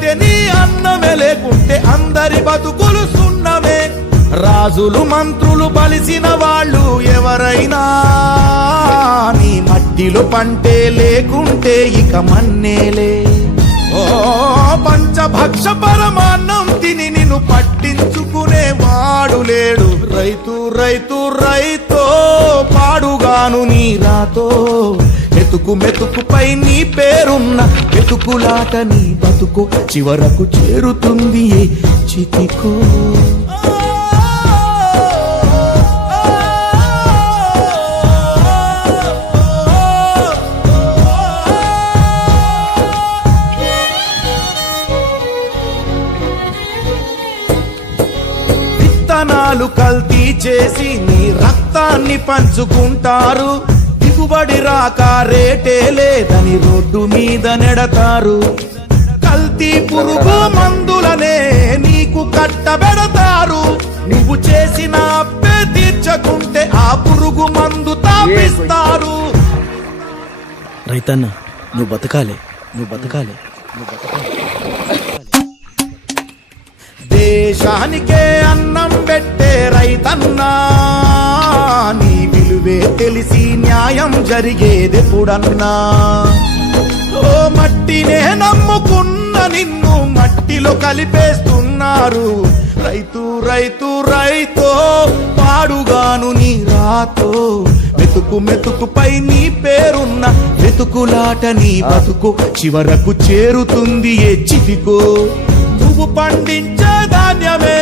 అయితే నీ అన్నమే లేకుంటే అందరి బతుకులు సున్నమే. రాజులు మంత్రులు బలిసిన వాళ్ళు ఎవరైనా నీ మట్టిలో పంటే లేకుంటే ఇక మన్నేలే. ఓ పంచభక్ష పరమాన్నం తిని నిన్ను పట్టించుకునే వాడు లేడు. రైతు రైతు రైతో పాడుగాను నీ రాతో. మెతుకు మెతుకుపై నీ పేరున్న మెతుకులాట నీ బతుకు చివరకు చేరుతుంది ఏ చితికో. విత్తనాలు కల్తీ చేసి నీ రక్తాన్ని పంచుకుంటారు. దిగుబడి రాక రేటే లేదని రోడ్డు మీద నెడతారు. కల్తీ పురుగు మందులనే నీకు కట్టబెడతారు. నువ్వు చేసిన అప్పే తీర్చకుంటే ఆ పురుగు మందు తాపిస్తారు. రైతన్న నువ్వు బతకాలి, నువ్వు బతకాలి, నువ్వు బతకాలి. దేశానికే అన్నం పెట్టే రైతన్నా నీ విలువే తెలిసి న్యాయం జరిగేదెప్పుడన్నా. ఓ మట్టినే నమ్ముకున్న నిన్ను మట్టిలో కలిపేస్తున్నారు. రైతు రైతు రైతో పాడుగాను నీ రాతో. మెతుకు మెతుకుపై నీ పేరున్న మెతుకులాట నీ బతుకు చివరకు చేరుతుంది ఏ చితికో. నువ్వు పండించే ధాన్యమే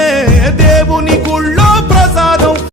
దేవుని గుళ్ళో